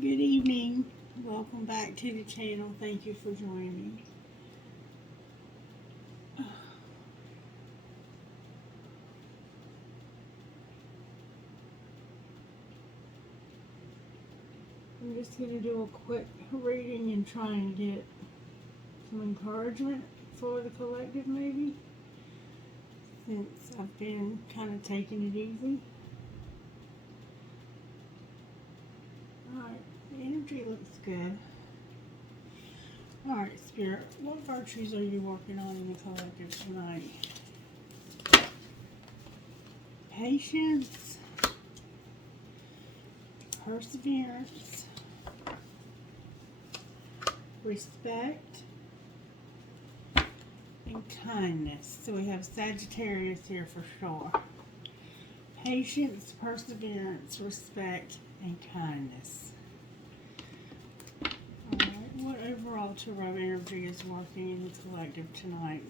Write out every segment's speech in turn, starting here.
Good evening. Welcome back to the channel. Thank you for joining me. I'm just going to do a quick reading and try and get some encouragement for the collective maybe, since I've been kind of taking it easy. Alright, the energy looks good. Alright, Spirit, what virtues are you working on in the collective tonight? Patience, perseverance, respect, and kindness. So we have Sagittarius here for sure. Patience, perseverance, respect, and kindness. Alright, what overall tarot energy is working in the collective tonight?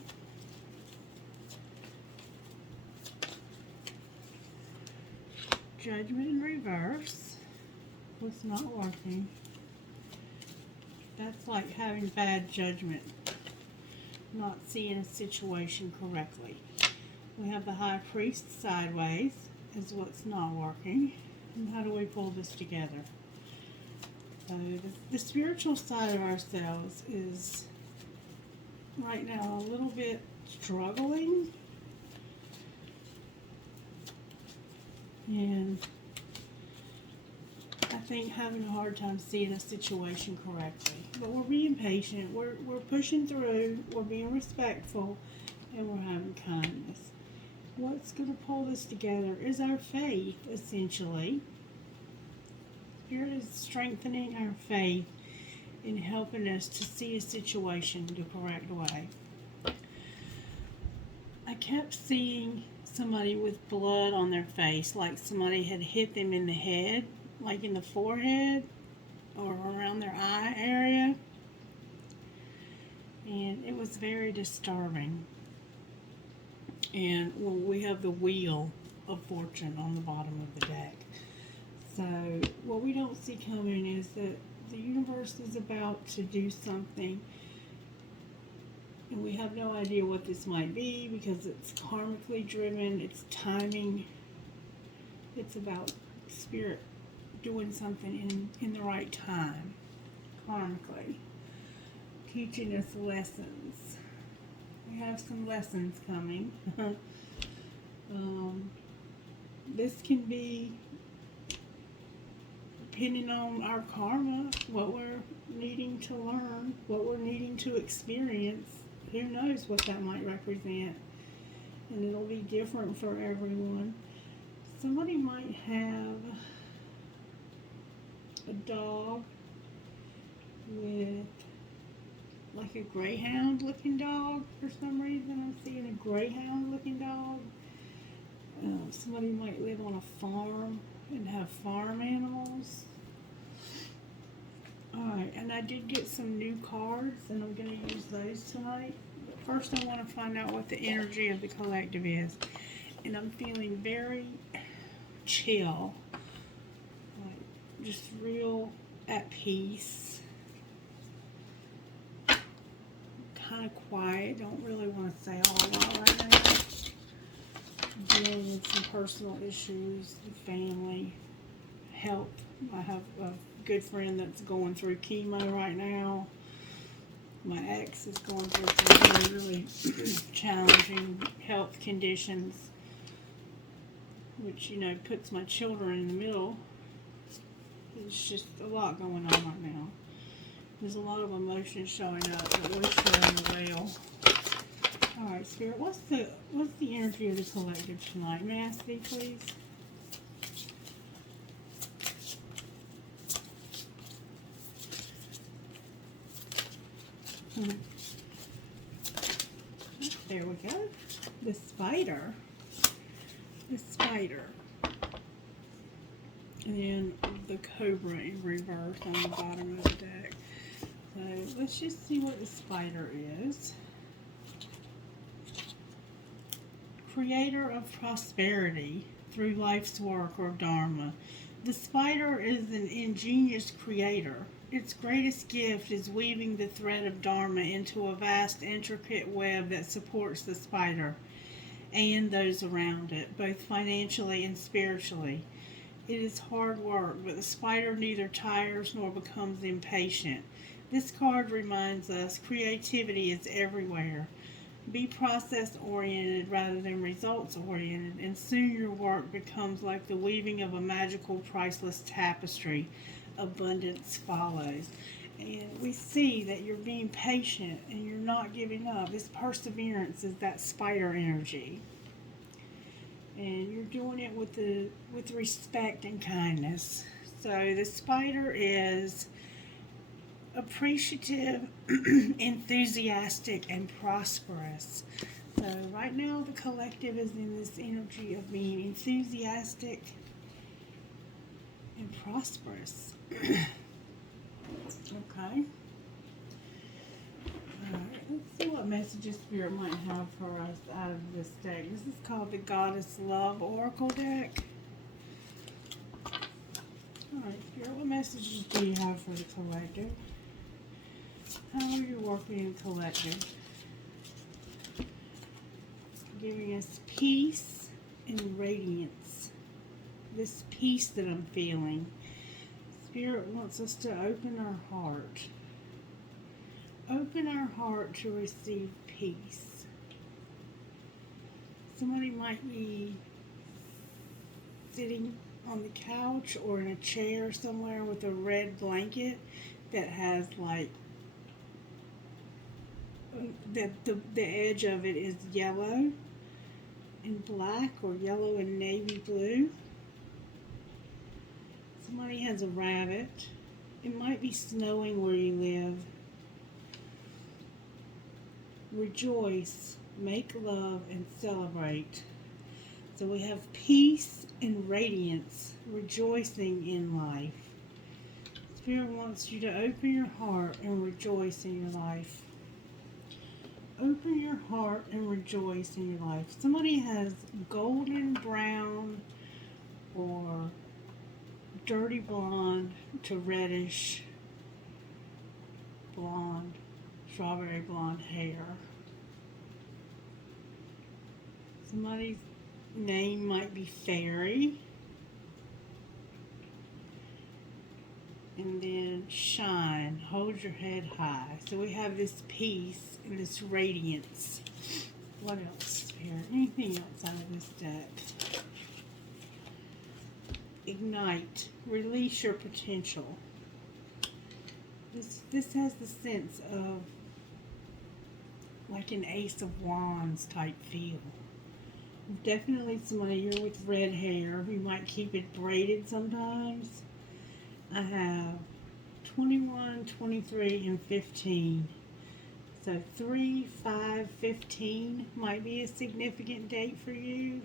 Judgment in reverse. What's not working? That's like having bad judgment. Not seeing a situation correctly. We have the High Priest sideways is what's not working. And how do we pull this together? So the spiritual side of ourselves is right now a little bit struggling. And I think having a hard time seeing a situation correctly. But we're being patient, we're pushing through, we're being respectful, and we're having kindness. What's going to pull this together is our faith, essentially. Spirit is strengthening our faith and helping us to see a situation the correct way. I kept seeing somebody with blood on their face, like somebody had hit them in the head, like in the forehead or around their eye area, and it was very disturbing. And well, we have the Wheel of Fortune on the bottom of the deck. So what we don't see coming is that the universe is about to do something, and we have no idea what this might be because it's karmically driven, it's timing, it's about Spirit doing something in the right time, karmically, teaching us lessons. We have some lessons coming. This can be depending on our karma, what we're needing to learn, what we're needing to experience. Who knows what that might represent, and it'll be different for everyone. Somebody might have a dog with like a greyhound looking dog. For some reason I'm seeing a greyhound looking dog. Somebody might live on a farm and have farm animals. Alright, and I did get some new cards, and I'm going to use those tonight. But first I want to find out what the energy of the collective is. And I'm feeling very chill. Like, just real at peace. Kind of quiet. Don't really want to say a whole lot right now. Dealing with some personal issues, family, health. I have a good friend that's going through chemo right now. My ex is going through some really challenging health conditions, which, you know, puts my children in the middle. It's just a lot going on right now. There's a lot of emotions showing up, but we're showing well. Alright, Spirit, what's the energy of the collective tonight? May I see, please? There we go. The spider. The spider. And then the cobra in reverse on the bottom of the deck. So let's just see what the spider is. Creator of prosperity through life's work or dharma. The spider is an ingenious creator. Its greatest gift is weaving the thread of Dharma into a vast, intricate web that supports the spider and those around it, both financially and spiritually. It is hard work, but the spider neither tires nor becomes impatient. This card reminds us creativity is everywhere. Be process oriented rather than results oriented, and soon your work becomes like the weaving of a magical, priceless tapestry. Abundance follows. And we see that you're being patient and you're not giving up. This perseverance is that spider energy. And you're doing it with respect and kindness. So the spider is appreciative, enthusiastic, and prosperous. So right now the collective is in this energy of being enthusiastic and prosperous. Okay. Alright, let's see what messages Spirit might have for us out of this deck. This is called the Goddess Love Oracle deck. Alright, Spirit, what messages do you have for the collective? How are you working in collective? Giving us peace and radiance. This peace that I'm feeling. Spirit wants us to open our heart. Open our heart to receive peace. Somebody might be sitting on the couch or in a chair somewhere with a red blanket that has like the edge of it is yellow and black or yellow and navy blue. Somebody has a rabbit. It might be snowing where you live. Rejoice, make love, and celebrate. So we have peace and radiance, rejoicing in life. Spirit wants you to open your heart and rejoice in your life. Open your heart and rejoice in your life. Somebody has golden brown or dirty blonde to reddish blonde, strawberry blonde hair. Somebody's name might be Fairy. And then shine, hold your head high. So we have this peace and this radiance. What else here? Anything else out of this deck? Ignite, release your potential. This has the sense of like an Ace of Wands type feel. Definitely somebody here with red hair. You might keep it braided sometimes. I have 21, 23, and 15. So 3, 5, 15 might be a significant date for you.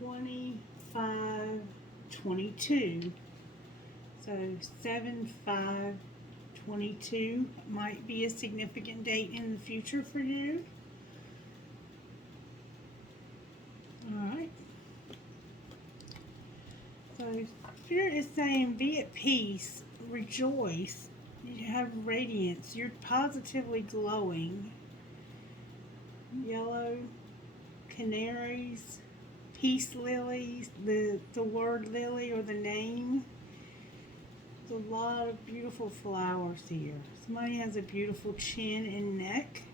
25, 22. So 7, 5, 22 might be a significant date in the future for you. Alright. So Spirit is saying be at peace, rejoice, you have radiance, you're positively glowing. Yellow canaries, peace lilies, the word lily or the name. There's a lot of beautiful flowers here. Somebody has a beautiful chin and neck.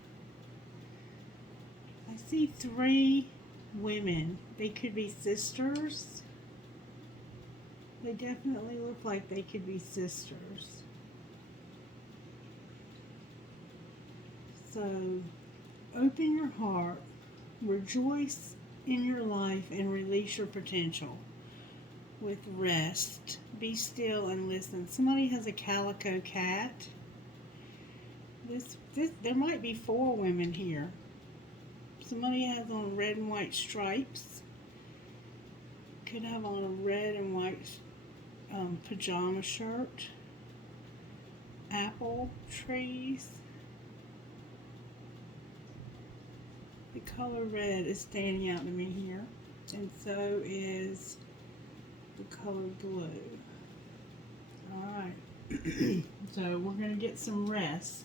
I see 3 women. They could be sisters. They definitely look like they could be sisters. So, open your heart, rejoice in your life, and release your potential with rest. Be still and listen. Somebody has a calico cat. There might be 4 women here. Somebody has on red and white stripes. Could have on a red and white pajama shirt. Apple trees. The color red is standing out to me here. And so is the color blue. Alright, so we're going to get some rest.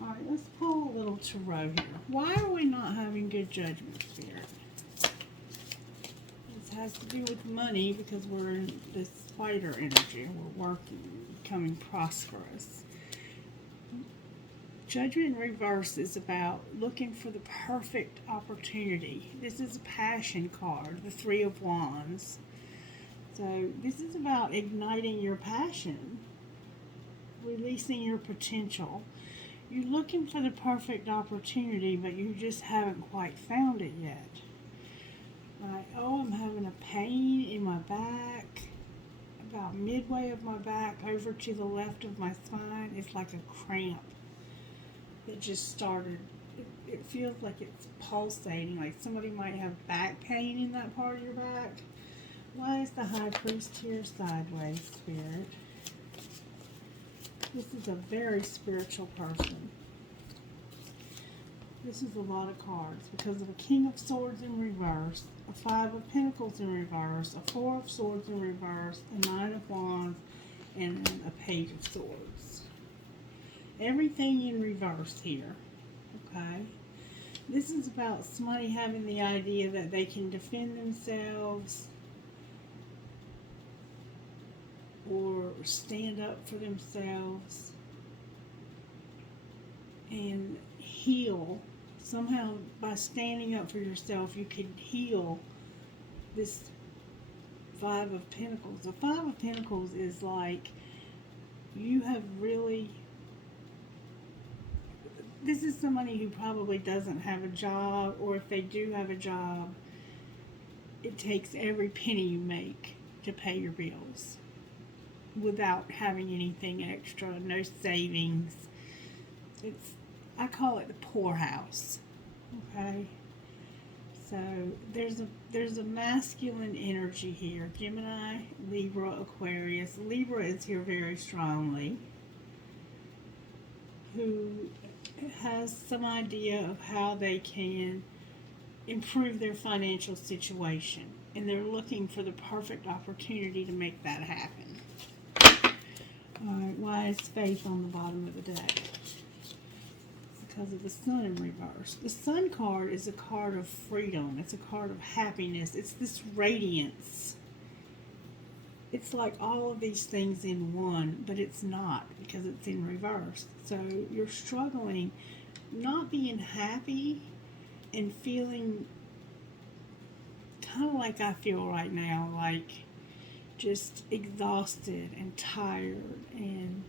Alright, let's pull a little tarot here. Why are we not having good judgment, Spirit? This has to do with money because we're in this fighter energy. We're working, becoming prosperous. Judgment in reverse is about looking for the perfect opportunity. This is a passion card, the Three of Wands. So this is about igniting your passion, releasing your potential. You're looking for the perfect opportunity, but you just haven't quite found it yet. Right? Oh, I'm having a pain in my back, about midway of my back over to the left of my spine. It's like a cramp that just started. It feels like it's pulsating, like somebody might have back pain in that part of your back. Why is the High Priest here sideways, Spirit? This is a very spiritual person. This is a lot of cards because of a King of Swords in reverse, a Five of Pentacles in reverse, a Four of Swords in reverse, a Nine of Wands, and a Page of Swords. Everything in reverse here, okay? This is about somebody having the idea that they can defend themselves or stand up for themselves and heal. Somehow, by standing up for yourself, you can heal this Five of Pentacles. The Five of Pentacles is like you have really... This is somebody who probably doesn't have a job, or if they do have a job, it takes every penny you make to pay your bills without having anything extra, no savings. I call it the poorhouse. Okay? So there's a masculine energy here. Gemini, Libra, Aquarius. Libra is here very strongly, who has some idea of how they can improve their financial situation, and they're looking for the perfect opportunity to make that happen. Alright, why is Faith on the bottom of the deck? Because of the Sun in reverse. The Sun card is a card of freedom. It's a card of happiness. It's this radiance. It's like all of these things in one, but it's not because it's in reverse. So you're struggling, not being happy and feeling kind of like I feel right now, like just exhausted and tired and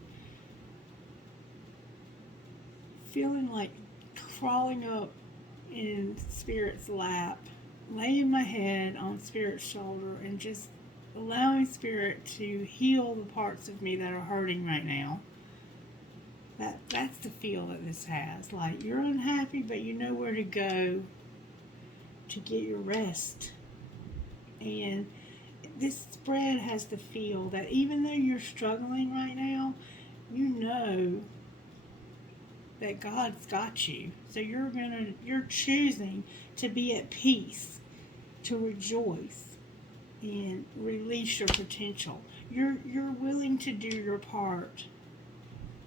feeling like crawling up in Spirit's lap, laying my head on Spirit's shoulder and just allowing Spirit to heal the parts of me that are hurting right now. That's the feel that this has. Like you're unhappy, but you know where to go to get your rest. And this spread has the feel that even though you're struggling right now, you know that God's got you. So you're choosing to be at peace, to rejoice and release your potential. You're willing to do your part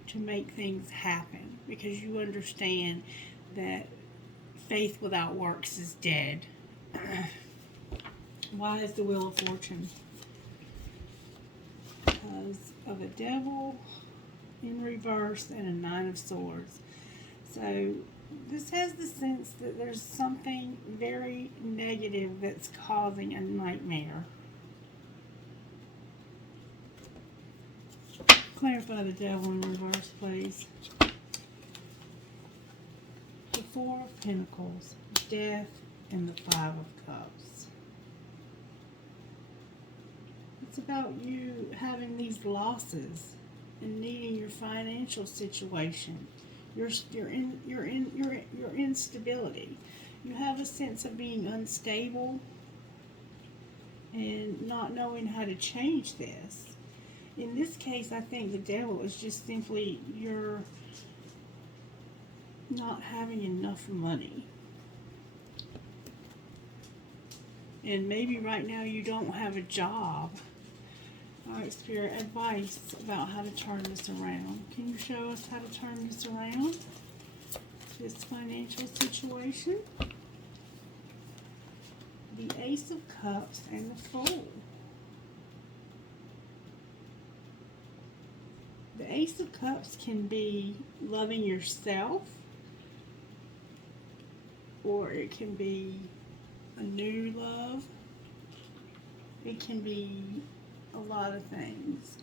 to make things happen because you understand that faith without works is dead. Why is the Wheel of Fortune? Because of a Devil in reverse and a Nine of Swords. So this has the sense that there's something very negative that's causing a nightmare. Clarify the Devil in reverse, please. The Four of Pentacles, Death, and the Five of Cups. It's about you having these losses and needing your financial situation. Your instability. You have a sense of being unstable and not knowing how to change this. In this case, I think the Devil is just simply you're not having enough money. And maybe right now you don't have a job. Alright, Spirit, advice about how to turn this around. Can you show us how to turn this around? This financial situation? The Ace of Cups and the Fool. The Ace of Cups can be loving yourself, or it can be a new love. It can be a lot of things.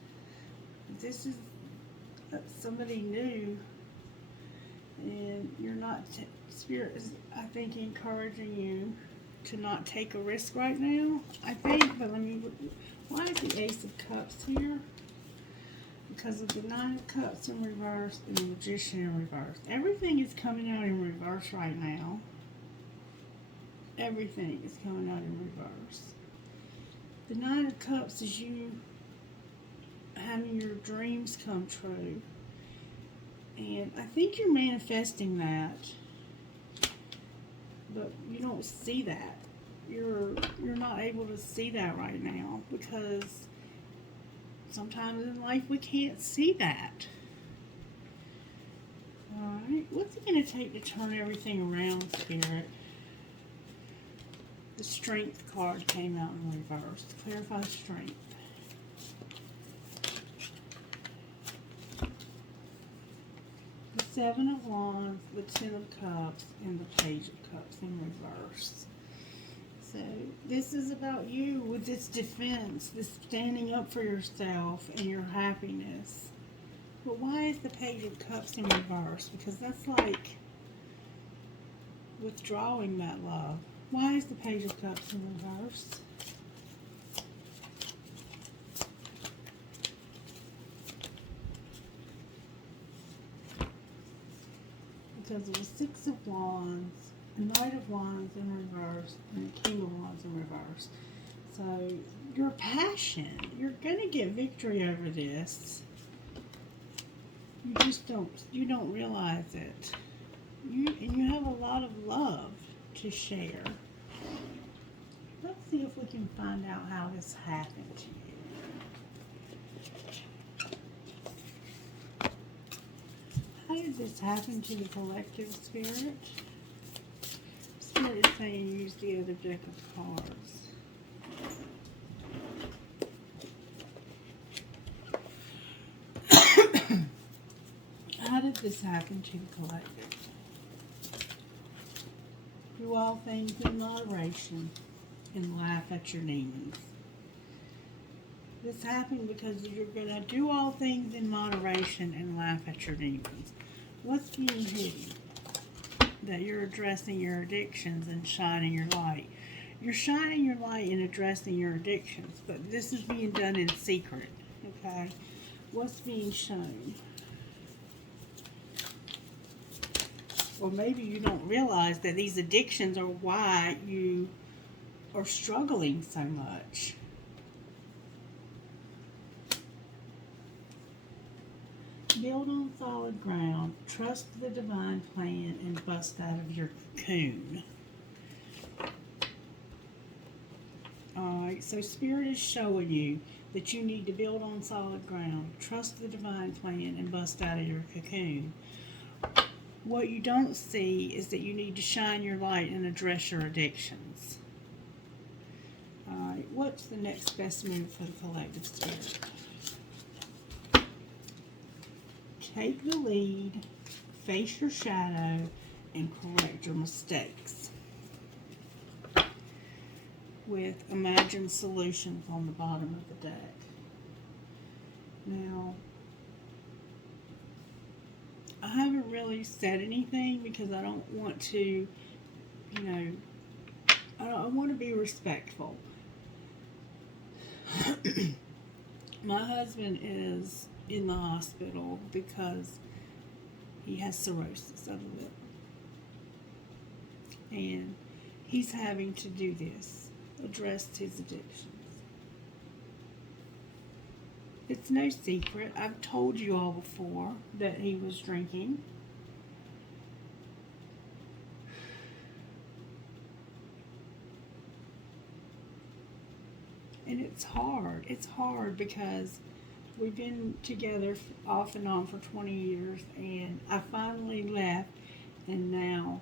This is somebody new, and you're not, Spirit is, I think, encouraging you to not take a risk right now, I think. But let me, why is the Ace of Cups here? Because of the Nine of Cups in reverse and the Magician in reverse. Everything is coming out in reverse right now. Everything is coming out in reverse. The Nine of Cups is you having your dreams come true. And I think you're manifesting that. But you don't see that. You're not able to see that right now, because sometimes in life we can't see that. Alright, what's it going to take to turn everything around, Spirit? The Strength card came out in reverse. Clarify strength. The Seven of Wands, the Ten of Cups, and the Page of Cups in reverse. So this is about you with this defense, this standing up for yourself and your happiness. But why is the Page of Cups in reverse? Because that's like withdrawing that love. Why is the Page of Cups in reverse? Because of the Six of Wands, the Knight of Wands in reverse, and the King of Wands in reverse. So, your passion, you're going to get victory over this. You just don't realize it. You have a lot of love to share. Let's see if we can find out how this happened to you. How did this happen to the collective, Spirit? Spirit is saying use the other deck of cards. How did this happen to the collective? Do all things in moderation and laugh at your demons. This happened because you're going to do all things in moderation and laugh at your demons. What's being hidden? That you're addressing your addictions and shining your light. You're shining your light and addressing your addictions, but this is being done in secret, okay? What's being shown? Or maybe you don't realize that these addictions are why you are struggling so much. Build on solid ground, trust the divine plan, and bust out of your cocoon. Alright, so Spirit is showing you that you need to build on solid ground, trust the divine plan, and bust out of your cocoon. What you don't see is that you need to shine your light and address your addictions. Alright, what's the next best move for the collective, Spirit? Take the lead, face your shadow, and correct your mistakes. With imagined solutions on the bottom of the deck. Now, I haven't really said anything because I don't want to, I want to be respectful. My husband is in the hospital because he has cirrhosis of the liver. And he's having to do this, address his addictions. It's no secret. I've told you all before that he was drinking. And it's hard. It's hard because we've been together off and on for 20 years, and I finally left, and now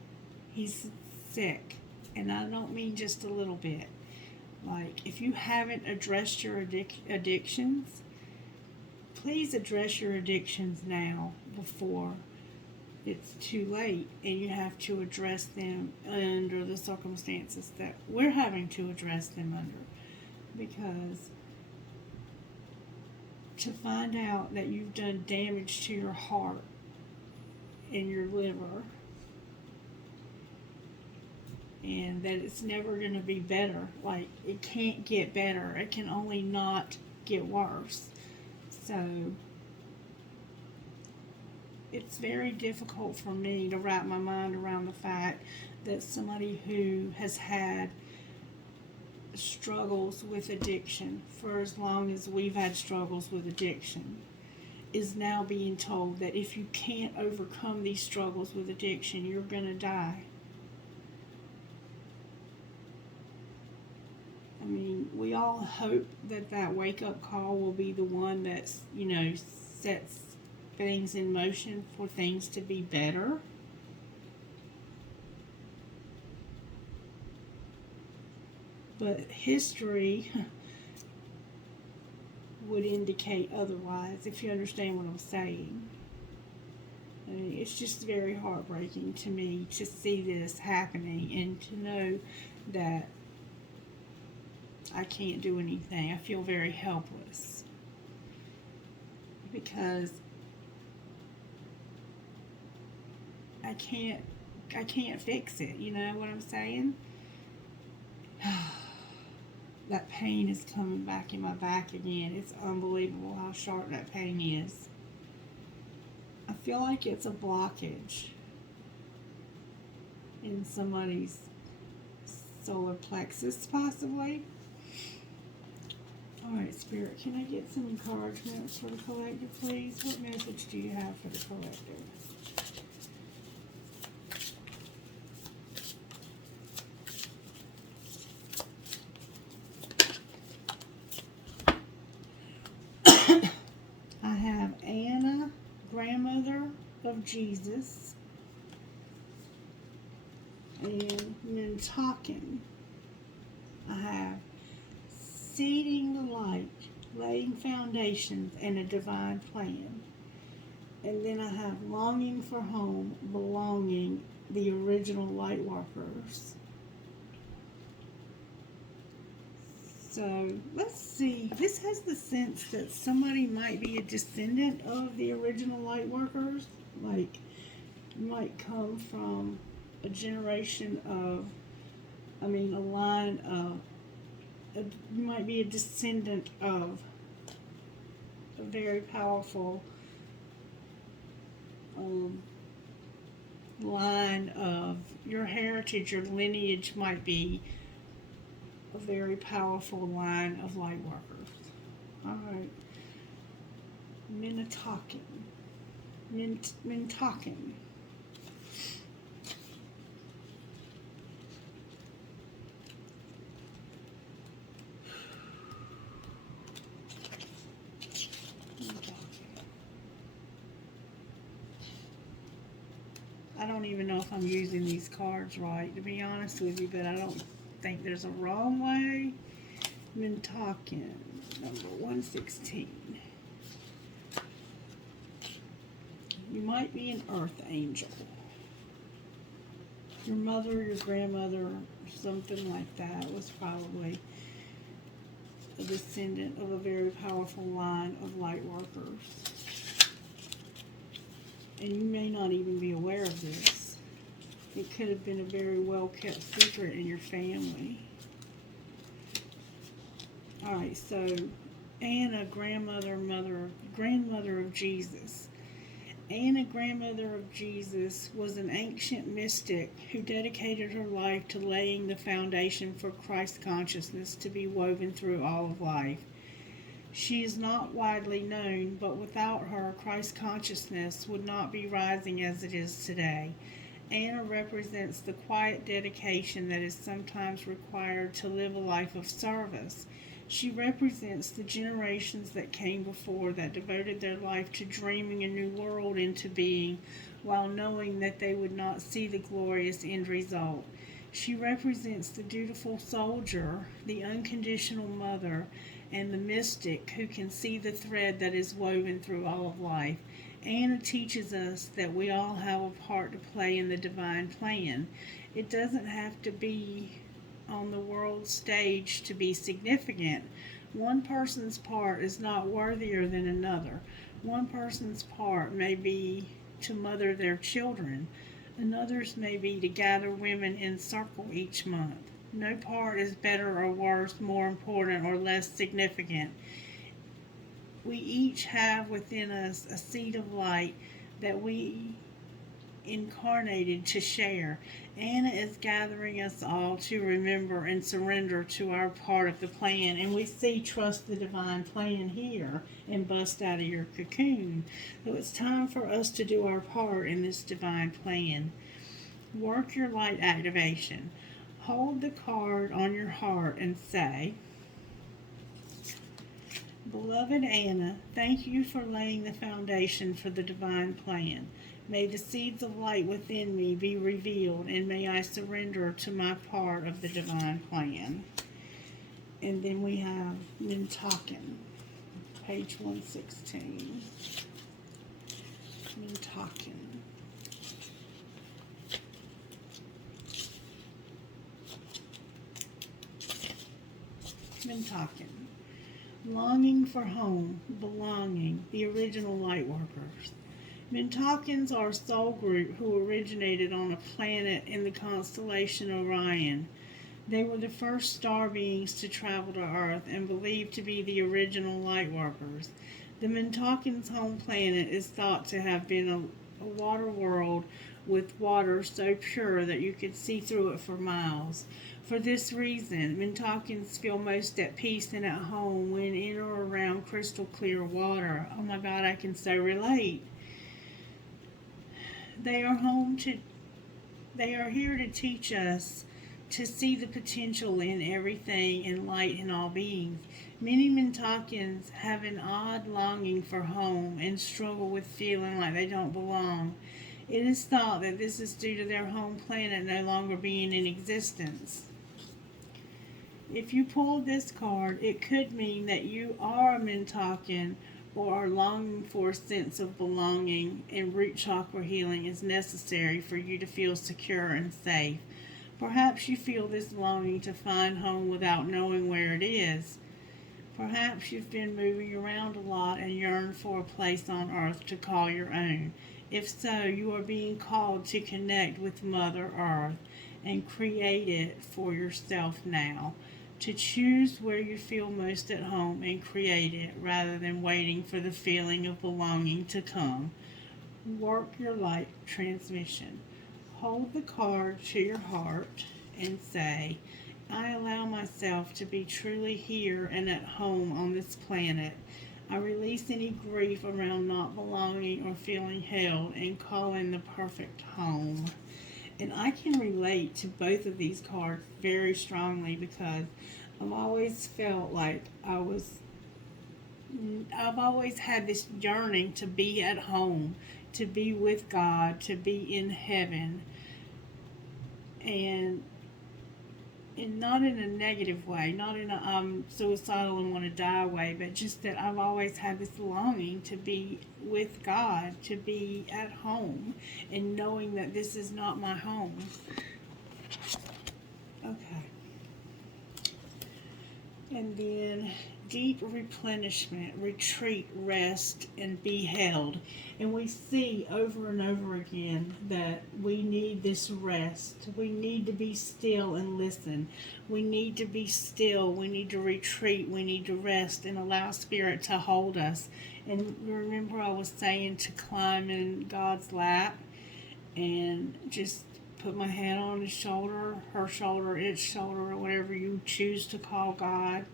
he's sick. And I don't mean just a little bit. Like, if you haven't addressed your addictions, please address your addictions now before it's too late and you have to address them under the circumstances that we're having to address them under. Because to find out that you've done damage to your heart and your liver, and that it's never going to be better, like, it can't get better, it can only not get worse. So it's very difficult for me to wrap my mind around the fact that somebody who has had struggles with addiction for as long as we've had struggles with addiction is now being told that if you can't overcome these struggles with addiction, you're going to die. I mean, we all hope that that wake-up call will be the one that's, sets things in motion for things to be better. But history would indicate otherwise, if you understand what I'm saying. I mean, it's just very heartbreaking to me to see this happening and to know that I can't do anything. I feel very helpless because I can't fix it. You know what I'm saying? That pain is coming back in my back again. It's unbelievable how sharp that pain is. I feel like it's a blockage in somebody's solar plexus, possibly. Alright, Spirit, can I get some encouragement for the collective, please? What message do you have for the collective? I have Anna, grandmother of Jesus, and Mintalking. I have seeding the light, laying foundations, and a divine plan. And then I have longing for home, belonging, the original light workers. So let's see. This has the sense that somebody might be a descendant of the original light workers. Like, you might come from a generation of, a line of, you might be a descendant of a very powerful line of, your heritage, your lineage might be a very powerful line of light workers. Alright. Mintalking. Mintalking. I don't even know if I'm using these cards right, to be honest with you, but I don't think there's a wrong way. Mintalking, number 116. You might be an earth angel. Your mother, your grandmother, or something like that was probably a descendant of a very powerful line of light workers. And you may not even be aware of this. It could have been a very well-kept secret in your family. Alright, so Anna, grandmother of Jesus. Anna, grandmother of Jesus, was an ancient mystic who dedicated her life to laying the foundation for Christ consciousness to be woven through all of life. She is not widely known, but without her, Christ consciousness would not be rising as it is today. Anna represents the quiet dedication that is sometimes required to live a life of service. She represents the generations that came before that devoted their life to dreaming a new world into being while knowing that they would not see the glorious end result. She represents the dutiful soldier, the unconditional mother, and the mystic who can see the thread that is woven through all of life. Anna teaches us that we all have a part to play in the divine plan. It doesn't have to be on the world stage to be significant. One person's part is not worthier than another. One person's part may be to mother their children. Another's may be to gather women in circle each month. No part is better or worse, more important or less significant. We each have within us a seed of light that we incarnated to share. Anna is gathering us all to remember and surrender to our part of the plan. And we see trust the divine plan here and bust out of your cocoon. So it's time for us to do our part in this divine plan. Work your light activation. Hold the card on your heart and say, Beloved Anna, thank you for laying the foundation for the divine plan. May the seeds of light within me be revealed, and may I surrender to my part of the divine plan. And then we have Mintalkin, page 116. Mintalkin. Mintalkin. Longing for home, belonging, the original light workers. Mintalkins are a soul group who originated on a planet in the constellation Orion. They were the first star beings to travel to Earth and believed to be the original light workers. The Mintalkins' home planet is thought to have been a water world with water so pure that you could see through it for miles. For this reason, Mintalkins feel most at peace and at home when in or around crystal clear water. Oh my God, I can so relate. They are here to teach us to see the potential in everything and light in all beings. Many Mintalkins have an odd longing for home and struggle with feeling like they don't belong. It is thought that this is due to their home planet no longer being in existence. If you pulled this card, it could mean that you are a Mintalkin or are longing for a sense of belonging, and root chakra healing is necessary for you to feel secure and safe. Perhaps you feel this longing to find home without knowing where it is. Perhaps you've been moving around a lot and yearn for a place on earth to call your own. If so, you are being called to connect with Mother Earth and create it for yourself now. To choose where you feel most at home and create it rather than waiting for the feeling of belonging to come. Work your light transmission. Hold the card to your heart and say, I allow myself to be truly here and at home on this planet. I release any grief around not belonging or feeling held and call in the perfect home. And I can relate to both of these cards very strongly because I've always felt like I've always had this yearning to be at home, to be with God, to be in heaven. And not in a negative way, not in a I'm suicidal and want to die way, but just that I've always had this longing to be with God, to be at home, and knowing that this is not my home. Okay. And then deep replenishment, retreat, rest, and be held. And we see over and over again that we need this rest. We need to be still and listen. We need to be still. We need to retreat. We need to rest and allow Spirit to hold us. And remember I was saying to climb in God's lap and just put my hand on his shoulder, her shoulder, its shoulder, or whatever you choose to call God,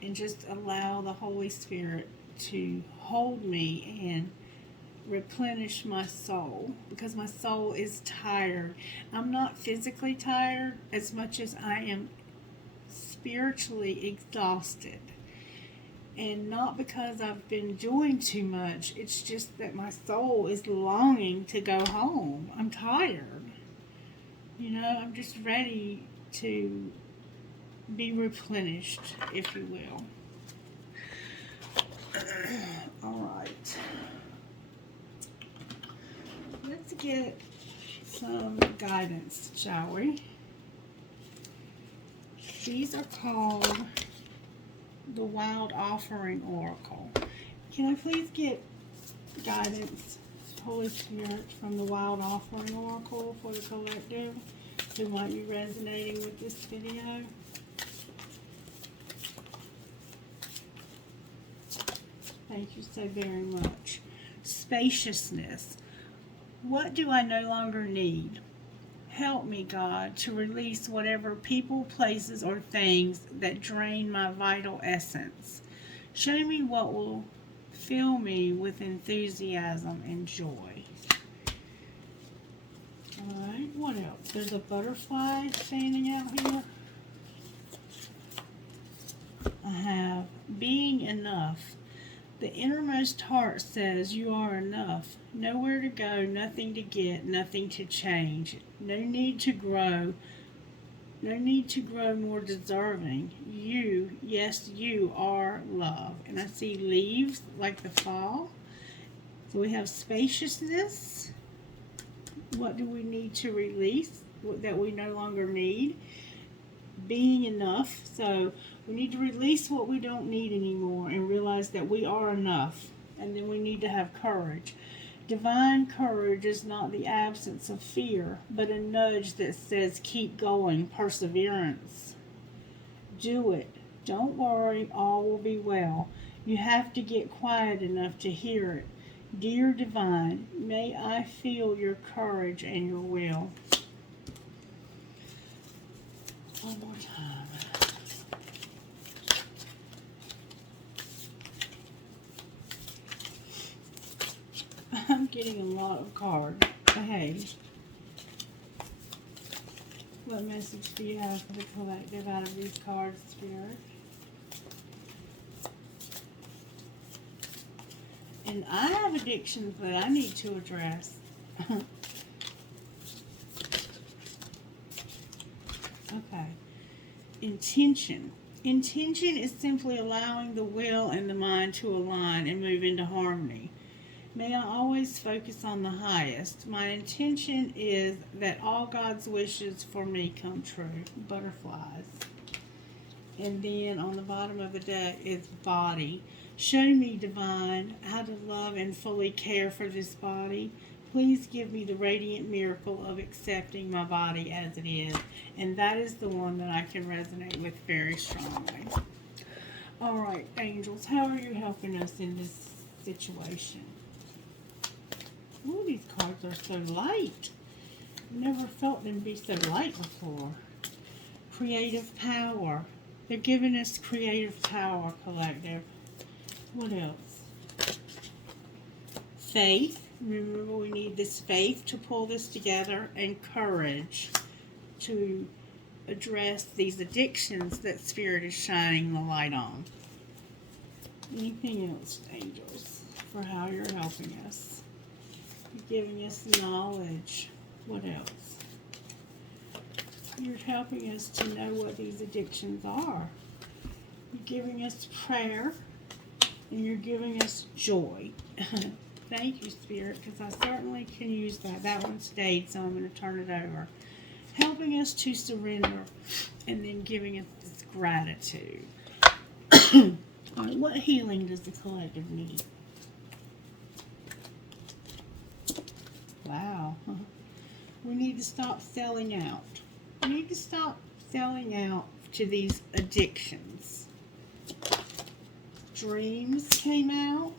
and just allow the Holy Spirit to hold me and replenish my soul, because my soul is tired. I'm not physically tired as much as I am spiritually exhausted. And not because I've been doing too much. It's just that my soul is longing to go home. I'm tired. You know, I'm just ready to be replenished, if you will. Alright. Let's get some guidance, shall we? These are called the Wild Offering Oracle. Can I please get guidance, Holy Spirit, from the Wild Offering Oracle for the collective who might be resonating with this video? Thank you so very much. Spaciousness. What do I no longer need? Help me, God, to release whatever people, places, or things that drain my vital essence. Show me what will fill me with enthusiasm and joy. Alright, what else? There's a butterfly standing out here. I have being enough. The innermost heart says you are enough. Nowhere to go, nothing to get, nothing to change. No need to grow. No need to grow more deserving. You, yes, you are love. And I see leaves like the fall. So we have spaciousness. What do we need to release that we no longer need? Being enough. So we need to release what we don't need anymore and realize that we are enough. And then we need to have courage. Divine courage is not the absence of fear, but a nudge that says keep going, perseverance. Do it. Don't worry, all will be well. You have to get quiet enough to hear it. Dear Divine, may I feel your courage and your will. One more time. I'm getting a lot of cards. Hey, what message do you have for the collective out of these cards, Spirit? And I have addictions that I need to address. Okay. Intention. Intention is simply allowing the will and the mind to align and move into harmony. May I always focus on the highest. My intention is that all God's wishes for me come true. Butterflies. And then on the bottom of the deck is body. Show me, Divine, how to love and fully care for this body. Please give me the radiant miracle of accepting my body as it is. And that is the one that I can resonate with very strongly. All right, angels, how are you helping us in this situation? Ooh, these cards are so light. I've never felt them be so light before. Creative power. They're giving us creative power, collective. What else? Faith. Remember, we need this faith to pull this together, and courage to address these addictions that Spirit is shining the light on. Anything else, angels, for how you're helping us? You're giving us knowledge. What else? You're helping us to know what these addictions are. You're giving us prayer, and you're giving us joy. Thank you, Spirit, because I certainly can use that. That one stayed, so I'm going to turn it over. Helping us to surrender, and then giving us this gratitude. All right, what healing does the collective need? Wow. We need to stop selling out. We need to stop selling out to these addictions. Dreams came out.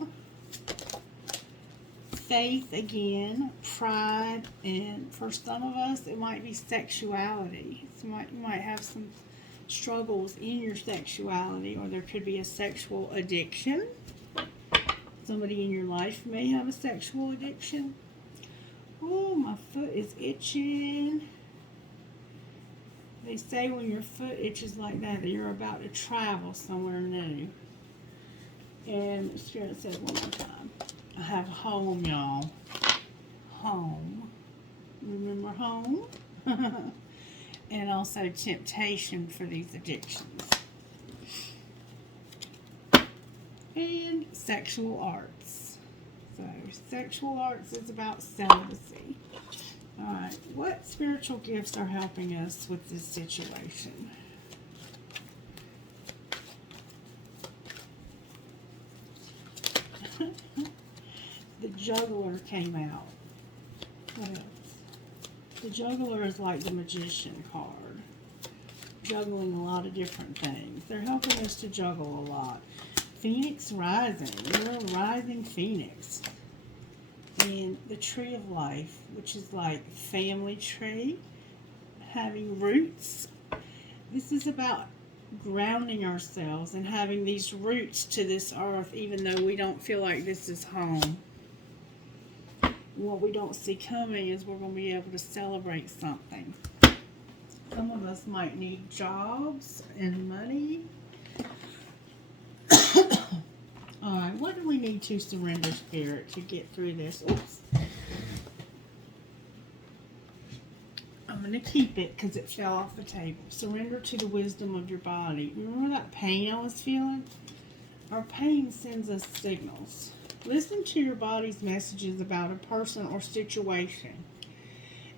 Faith again. Pride. And for some of us, it might be sexuality. So you might have some struggles in your sexuality, or there could be a sexual addiction. Somebody in your life may have a sexual addiction. Oh, my foot is itching. They say when your foot itches like that, that you're about to travel somewhere new. And Spirit said one more time, I have home, y'all. Home. Remember home? And also temptation for these addictions. And sexual arts. So sexual arts is about celibacy. Alright, what spiritual gifts are helping us with this situation? The juggler came out. What else? The juggler is like the magician card. Juggling a lot of different things. They're helping us to juggle a lot. Phoenix rising. You're a rising phoenix. And the tree of life, which is like family tree, having roots. This is about grounding ourselves and having these roots to this earth, even though we don't feel like this is home. What we don't see coming is we're going to be able to celebrate something. Some of us might need jobs and money. Alright, what do we need to surrender, Spirit, to get through this? Oops. I'm going to keep it because it fell off the table. Surrender to the wisdom of your body. Remember that pain I was feeling? Our pain sends us signals. Listen to your body's messages about a person or situation.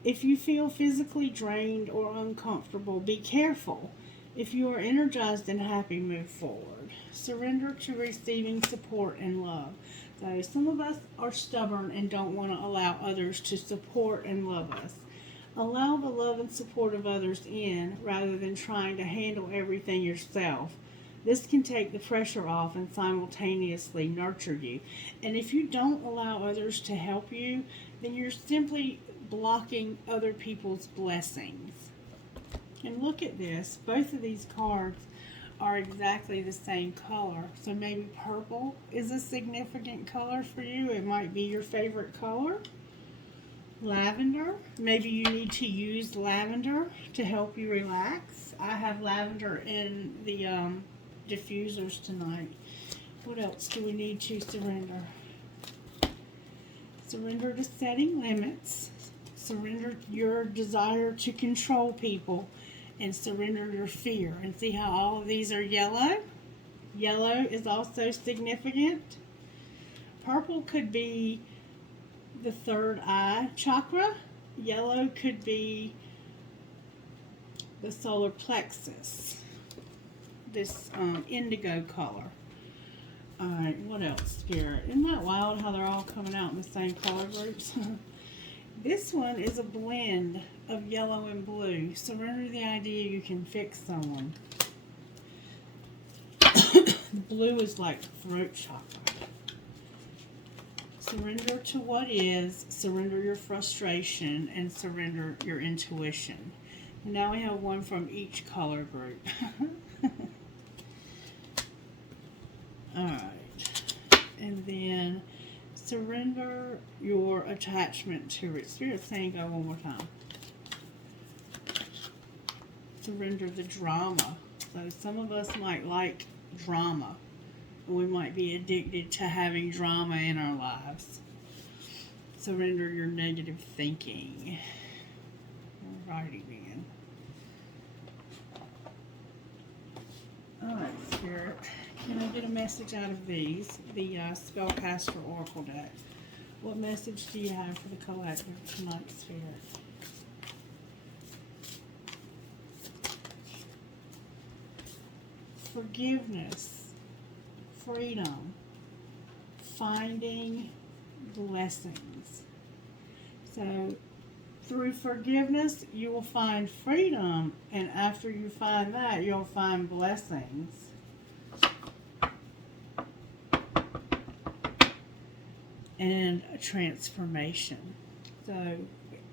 If you feel physically drained or uncomfortable, be careful. If you are energized and happy, move forward. Surrender to receiving support and love. So some of us are stubborn and don't want to allow others to support and love us. Allow the love and support of others in rather than trying to handle everything yourself. This can take the pressure off and simultaneously nurture you. And if you don't allow others to help you, then you're simply blocking other people's blessings. And look at this. Both of these cards are exactly the same color. So maybe purple is a significant color for you. It might be your favorite color. Lavender. Maybe you need to use lavender to help you relax. I have lavender in the diffusers tonight. What else do we need to surrender? Surrender to setting limits. Surrender your desire to control people. And surrender your fear. And see how all of these are yellow? Yellow is also significant. Purple could be the third eye chakra. Yellow could be the solar plexus. This indigo color. Alright, what else, Spirit? Isn't that wild how they're all coming out in the same color groups? This one is a blend of yellow and blue. Surrender the idea you can fix someone. Blue is like throat chakra. Surrender to what is, surrender your frustration, and surrender your intuition. And now we have one from each color group. Alright. And then surrender your attachment to it. Spirit saying go one more time. Surrender the drama. So some of us might like drama. We might be addicted to having drama in our lives. Surrender your negative thinking. Alrighty then. Alright, Spirit. Can I get a message out of these? The Spellcaster Oracle deck. What message do you have for the collective tonight, Spirit? Forgiveness, freedom, finding blessings. So through forgiveness, you will find freedom, and after you find that, you'll find blessings. And a transformation. So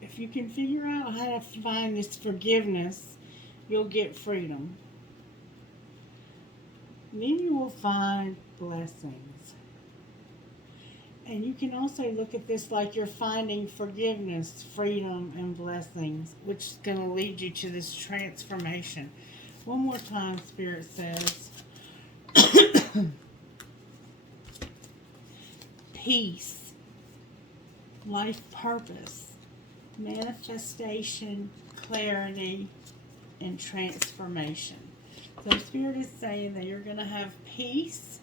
if you can figure out how to find this forgiveness, you'll get freedom. And then you will find blessings. And you can also look at this like you're finding forgiveness, freedom, and blessings, which is going to lead you to this transformation. One more time, Spirit says, peace, life purpose, manifestation, clarity, and transformation. So Spirit is saying that you're going to have peace,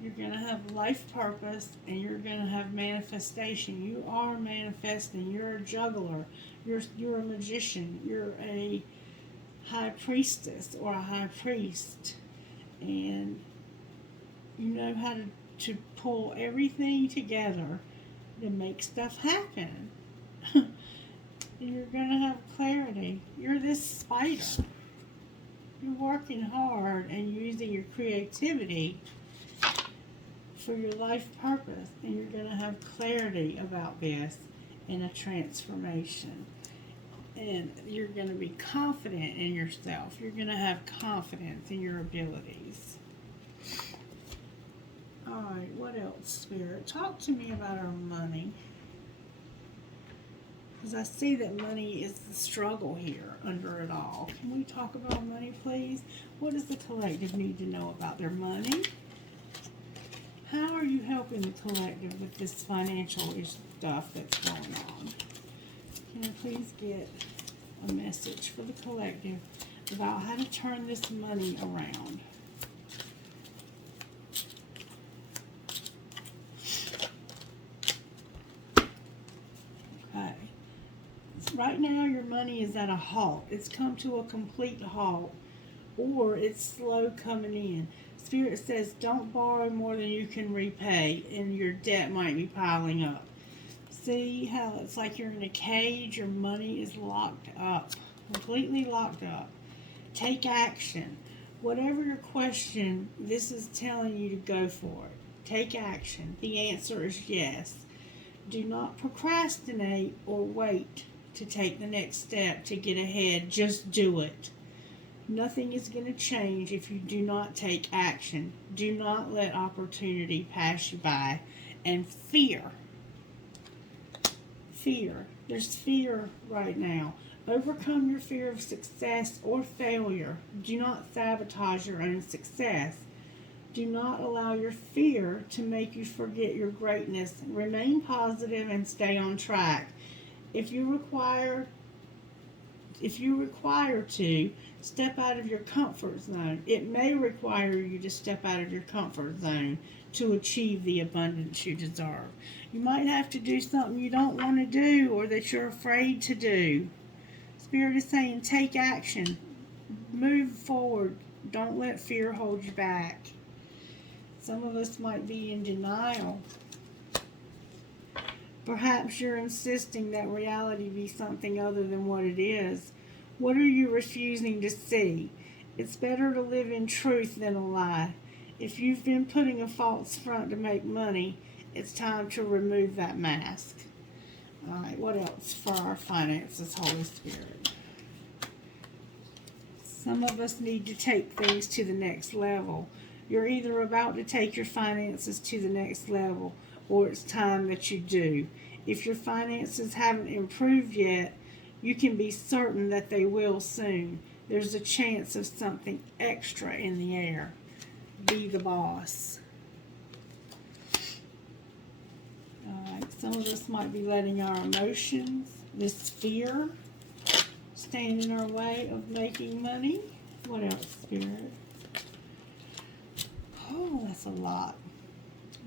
you're going to have life purpose, and you're going to have manifestation. You are manifesting. You're a juggler. You're a magician. You're a high priestess or a high priest. And you know how to pull everything together to make stuff happen. You're going to have clarity. You're this spider. You're working hard and using your creativity for your life purpose, and you're going to have clarity about this and a transformation. And you're going to be confident in yourself. You're going to have confidence in your abilities. Alright, what else, Spirit? Talk to me about our money. Because I see that money is the struggle here under it all. Can we talk about money, please? What does the collective need to know about their money? How are you helping the collective with this financial stuff that's going on? Can I please get a message for the collective about how to turn this money around? Okay. Right now your money is at a halt. It's come to a complete halt, or it's slow coming in. Spirit says don't borrow more than you can repay, and your debt might be piling up. See how it's like you're in a cage? Your money is locked up, completely locked up. Take action. Whatever your question, this is telling you to go for it. Take action. The answer is yes. Do not procrastinate or wait to take the next step to get ahead. Just do it. Nothing is going to change if you do not take action. Do not let opportunity pass you by. And fear. Fear. There's fear right now. Overcome your fear of success or failure. Do not sabotage your own success. Do not allow your fear to make you forget your greatness. Remain positive and stay on track. If you require to, step out of your comfort zone. It may require you to step out of your comfort zone to achieve the abundance you deserve. You might have to do something you don't want to do or that you're afraid to do. Spirit is saying take action. Move forward. Don't let fear hold you back. Some of us might be in denial. Perhaps you're insisting that reality be something other than what it is. What are you refusing to see? It's better to live in truth than a lie. If you've been putting a false front to make money, it's time to remove that mask. Alright, what else for our finances, Holy Spirit? Some of us need to take things to the next level. You're either about to take your finances to the next level, or it's time that you do. If your finances haven't improved yet, you can be certain that they will soon. There's a chance of something extra in the air. Be the boss. Alright, some of us might be letting our emotions, this fear, stand in our way of making money. What else, Spirit? Oh, that's a lot.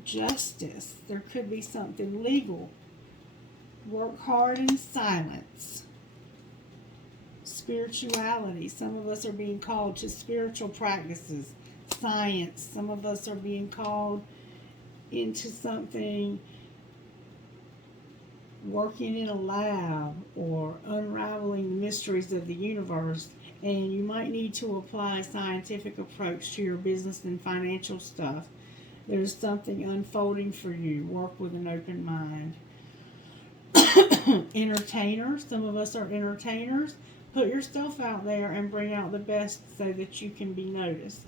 Justice. There could be something legal. Work hard in silence. Spirituality. Some of us are being called to spiritual practices. Science. Some of us are being called into something, working in a lab or unraveling the mysteries of the universe. And you might need to apply a scientific approach to your business and financial stuff. There's something unfolding for you. Work with an open mind. Entertainers. Some of us are entertainers. Put yourself out there and bring out the best so that you can be noticed.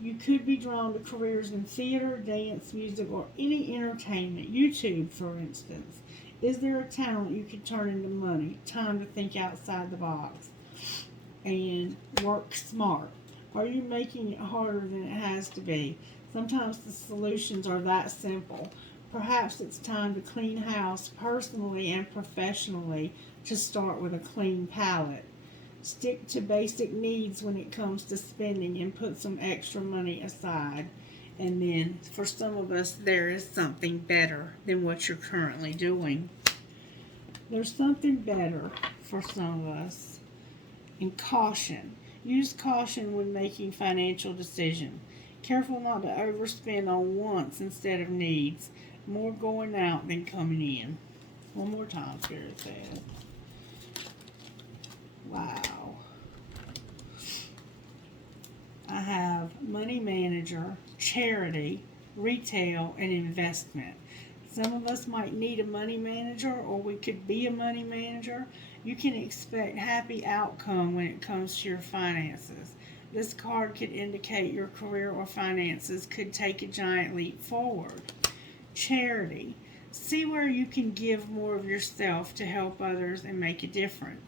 You could be drawn to careers in theater, dance, music, or any entertainment. YouTube, for instance. Is there a talent you could turn into money? Time to think outside the box and work smart. Are you making it harder than it has to be? Sometimes the solutions are that simple. Perhaps it's time to clean house personally and professionally to start with a clean palette. Stick to basic needs when it comes to spending and put some extra money aside. And then for some of us, there is something better than what you're currently doing. There's something better for some of us. And caution. Use caution when making financial decisions. Careful not to overspend on wants instead of needs. More going out than coming in. One more time, Spirit says. Wow. I have money manager, charity, retail, and investment. Some of us might need a money manager, or we could be a money manager. You can expect happy outcome when it comes to your finances. This card could indicate your career or finances could take a giant leap forward. Charity. See where you can give more of yourself to help others and make a difference.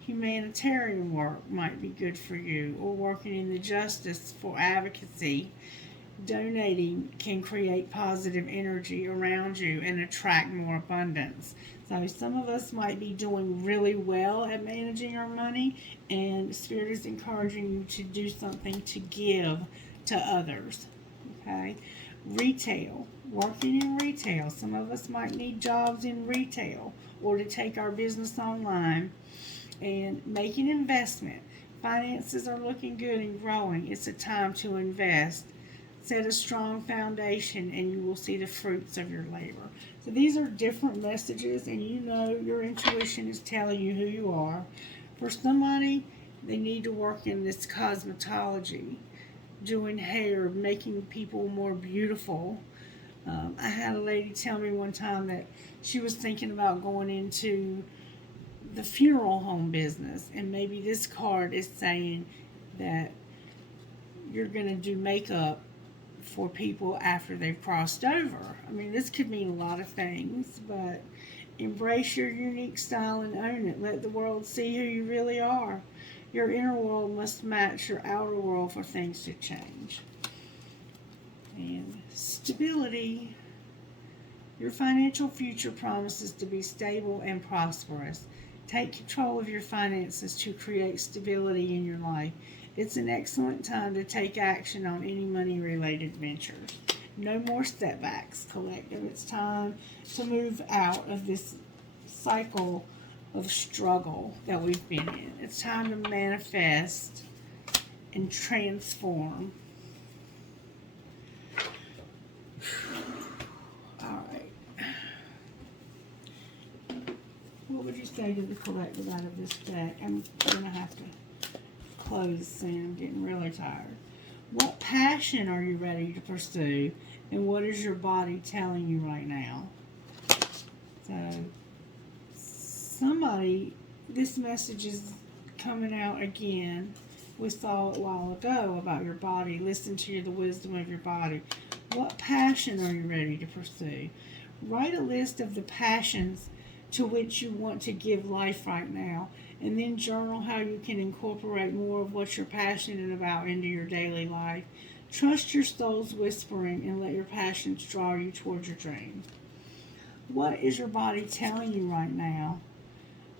Humanitarian work might be good for you, or working in the justice for advocacy. Donating can create positive energy around you and attract more abundance. So some of us might be doing really well at managing our money, and Spirit is encouraging you to do something to give to others. Okay? Retail. Working in retail. Some of us might need jobs in retail, or to take our business online. And making investment. Finances are looking good and growing. It's a time to invest. Set a strong foundation and you will see the fruits of your labor. So these are different messages, and you know your intuition is telling you who you are. For somebody, they need to work in this cosmetology, doing hair, making people more beautiful. I had a lady tell me one time that she was thinking about going into the funeral home business, and maybe this card is saying that you're going to do makeup for people after they've crossed over. I mean, this could mean a lot of things, but embrace your unique style and own it. Let the world see who you really are. Your inner world must match your outer world for things to change. And stability. Your financial future promises to be stable and prosperous. Take control of your finances to create stability in your life. It's an excellent time to take action on any money-related ventures. No more setbacks, collective. It's time to move out of this cycle of struggle that we've been in. It's time to manifest and transform. All right. What would you say to the collective out of this deck? I'm going to have to close soon. I'm getting really tired. What passion are you ready to pursue? And what is your body telling you right now? So, somebody, this message is coming out again. We saw it a while ago about your body. Listen to the wisdom of your body. What passion are you ready to pursue? Write a list of the passions to which you want to give life right now, and then journal how you can incorporate more of what you're passionate about into your daily life. Trust your soul's whispering and let your passions draw you towards your dreams. What is your body telling you right now?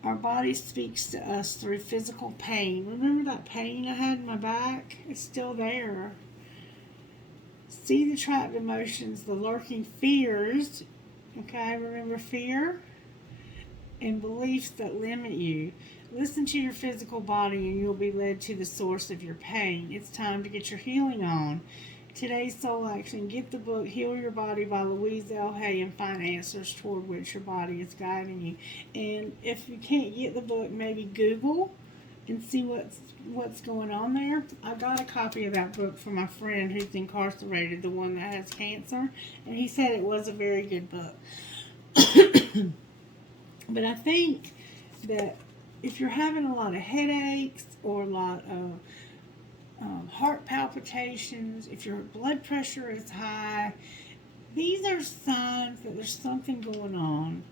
Our body speaks to us through physical pain. Remember that pain I had in my back? It's still there. See the trapped emotions, the lurking fears. Okay, remember fear? And beliefs that limit you. Listen to your physical body and you'll be led to the source of your pain. It's time to get your healing on. Today's soul action. Get the book Heal Your Body by Louise L. Hay and find answers toward which your body is guiding you. And if you can't get the book, maybe Google and see what's going on there. I got a copy of that book from my friend who's incarcerated, the one that has cancer, and he said it was a very good book. But I think that if you're having a lot of headaches or a lot of heart palpitations, if your blood pressure is high, these are signs that there's something going on.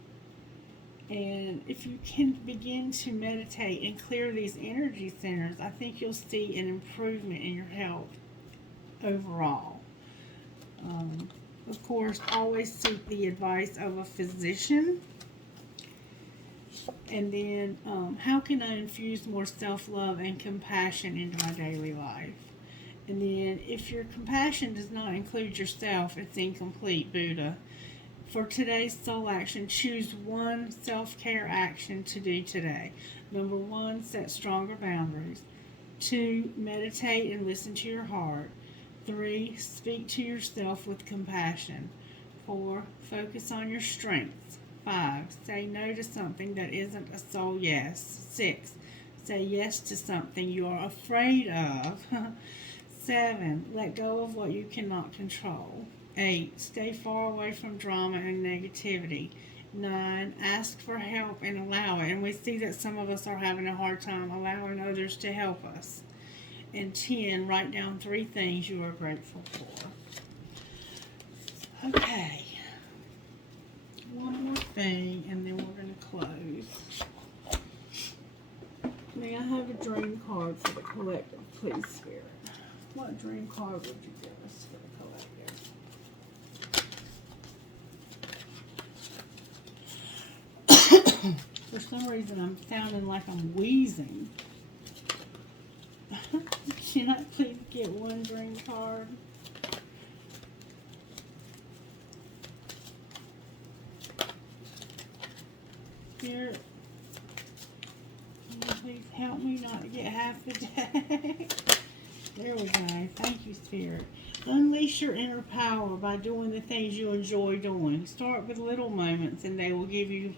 And if you can begin to meditate and clear these energy centers, I think you'll see an improvement in your health overall. Of course, always seek the advice of a physician. And then, how can I infuse more self-love and compassion into my daily life? And then, if your compassion does not include yourself, it's incomplete, Buddha. For today's soul action, choose one self-care action to do today. Number 1, set stronger boundaries. 2, meditate and listen to your heart. 3, speak to yourself with compassion. 4, focus on your strengths. 5, say no to something that isn't a soul yes. 6, say yes to something you are afraid of. 7, let go of what you cannot control. 8, stay far away from drama and negativity. 9, ask for help and allow it. And we see that some of us are having a hard time allowing others to help us. And 10, write down 3 things you are grateful for. Okay. One more thing, and then we're going to close. May I have a dream card for the collective, please, Spirit? What dream card would you give us for the collective? For some reason, I'm sounding like I'm wheezing. Can I please get one dream card? Spirit, can you please help me not to get half the day? There we go. Thank you, Spirit. Unleash your inner power by doing the things you enjoy doing. Start with little moments and they will give you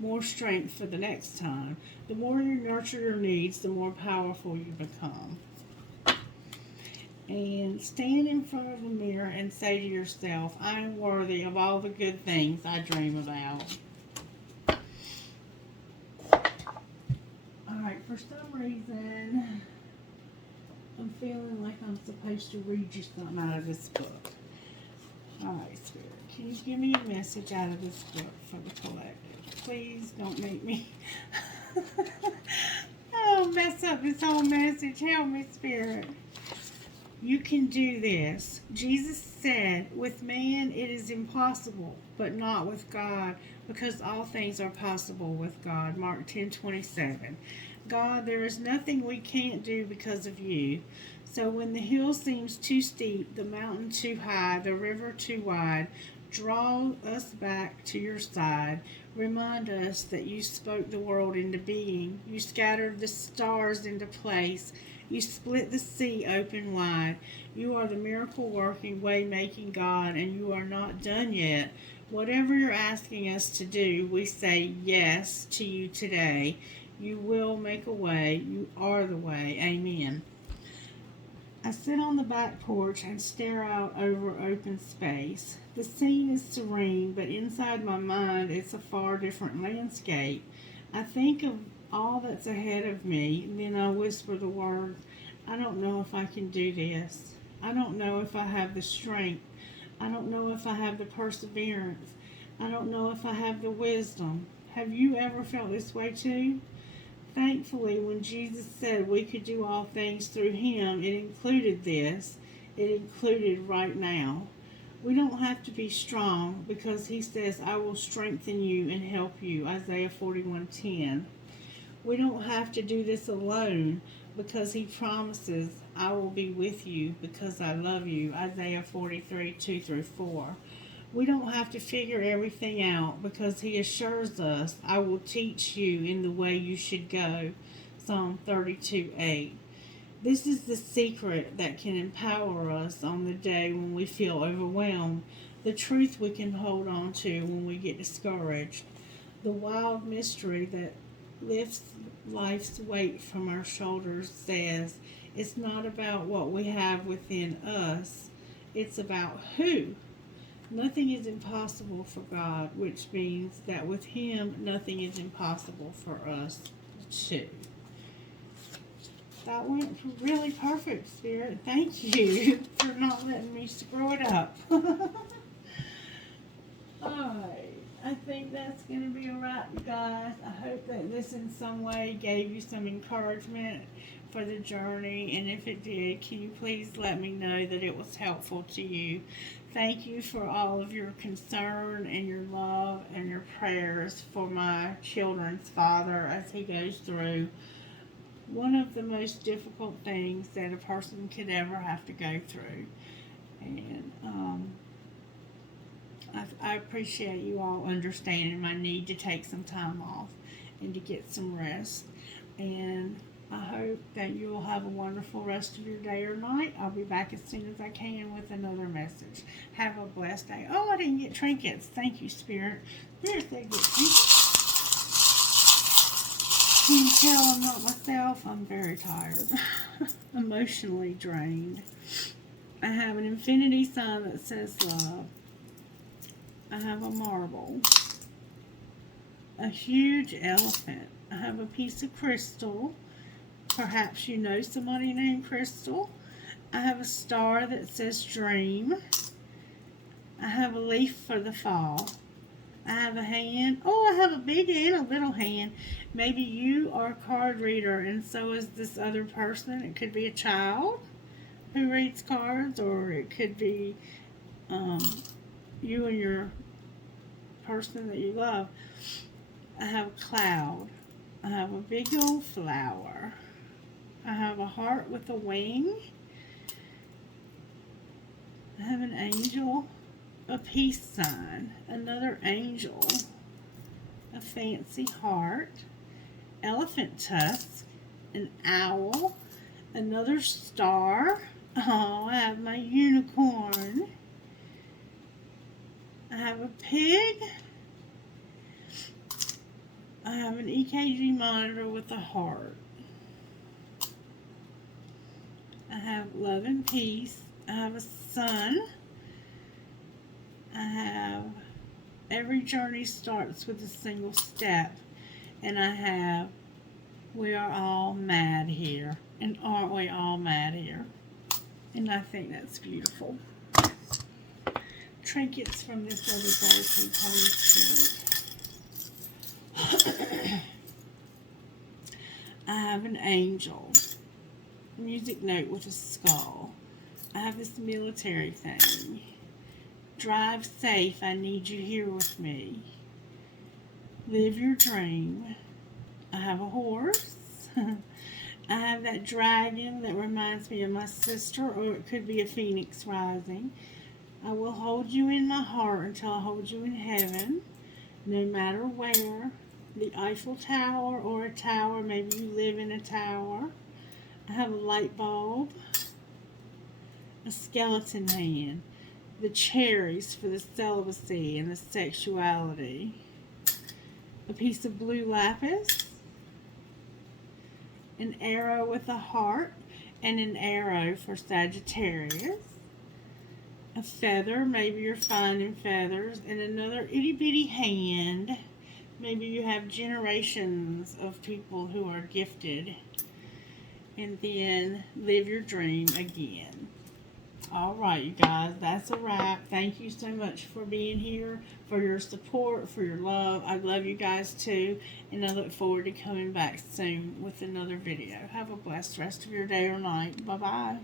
more strength for the next time. The more you nurture your needs, the more powerful you become. And stand in front of a mirror and say to yourself, I am worthy of all the good things I dream about. Alright, for some reason, I'm feeling like I'm supposed to read you something out of this book. Alright, Spirit, can you give me a message out of this book for the collective? Please don't make me mess up this whole message. Help me, Spirit. You can do this. Jesus said, with man it is impossible, but not with God, because all things are possible with God. Mark 10:27. God, there is nothing we can't do because of you. So when the hill seems too steep, the mountain too high, the river too wide, draw us back to your side. Remind us that you spoke the world into being. You scattered the stars into place. You split the sea open wide. You are the miracle-working, way-making God, and you are not done yet. Whatever you're asking us to do, we say yes to you today. You will make a way. You are the way. Amen. I sit on the back porch and stare out over open space. The scene is serene, but inside my mind it's a far different landscape. I think of all that's ahead of me, and then I whisper the words, I don't know if I can do this. I don't know if I have the strength. I don't know if I have the perseverance. I don't know if I have the wisdom. Have you ever felt this way too? Thankfully, when Jesus said we could do all things through him, it included this. It included right now. We don't have to be strong because he says, I will strengthen you and help you, Isaiah 41:10. We don't have to do this alone because he promises, I will be with you because I love you, Isaiah 43:2-4. We don't have to figure everything out because he assures us, I will teach you in the way you should go, Psalm 32:8. This is the secret that can empower us on the day when we feel overwhelmed, the truth we can hold on to when we get discouraged, the wild mystery that lifts life's weight from our shoulders says, it's not about what we have within us, it's about who. Nothing is impossible for God, which means that with him, nothing is impossible for us too. That went really perfect, Spirit. Thank you for not letting me screw it up. Alright, I think that's going to be a wrap, you guys. I hope that this in some way gave you some encouragement for the journey, and if it did, can you please let me know that it was helpful to you. Thank you for all of your concern and your love and your prayers for my children's father as he goes through one of the most difficult things that a person could ever have to go through. And I appreciate you all understanding my need to take some time off and to get some rest. And I hope that you will have a wonderful rest of your day or night. I'll be back as soon as I can with another message. Have a blessed day. Oh, I didn't get trinkets. Thank you, Spirit. Spirit said get trinkets. Can you tell I'm not myself? I'm very tired. Emotionally drained. I have an infinity sign that says love. I have a marble. A huge elephant. I have a piece of crystal. Perhaps you know somebody named Crystal. I have a star that says dream. I have a leaf for the fall. I have a hand. Oh, I have a big and a little hand. Maybe you are a card reader, and so is this other person. It could be a child who reads cards, or it could be you and your person that you love. I have a cloud. I have a big old flower. I have a heart with a wing. I have an angel, a peace sign, another angel, a fancy heart, elephant tusk, an owl, another star. Oh, I have my unicorn. I have a pig. I have an EKG monitor with a heart. I have love and peace. I have a sun. I have every journey starts with a single step. And I have we are all mad here. And aren't we all mad here? And I think that's beautiful. Trinkets from this other bird who Holy Spirit. I have an angel. Music note with a skull. I have this military thing. Drive safe. I need you here with me. Live your dream. I have a horse. I have that dragon that reminds me of my sister, or it could be a phoenix rising. I will hold you in my heart until I hold you in heaven, no matter where. The Eiffel Tower or a tower. Maybe you live in a tower. I have a light bulb. A skeleton hand. The cherries for the celibacy and the sexuality. A piece of blue lapis. An arrow with a heart and an arrow for Sagittarius. A feather, maybe you're finding feathers, and another itty bitty hand. Maybe you have generations of people who are gifted. And then live your dream again. Alright, you guys, that's a wrap. Thank you so much for being here, for your support, for your love. I love you guys too, and I look forward to coming back soon with another video. Have a blessed rest of your day or night. Bye-bye.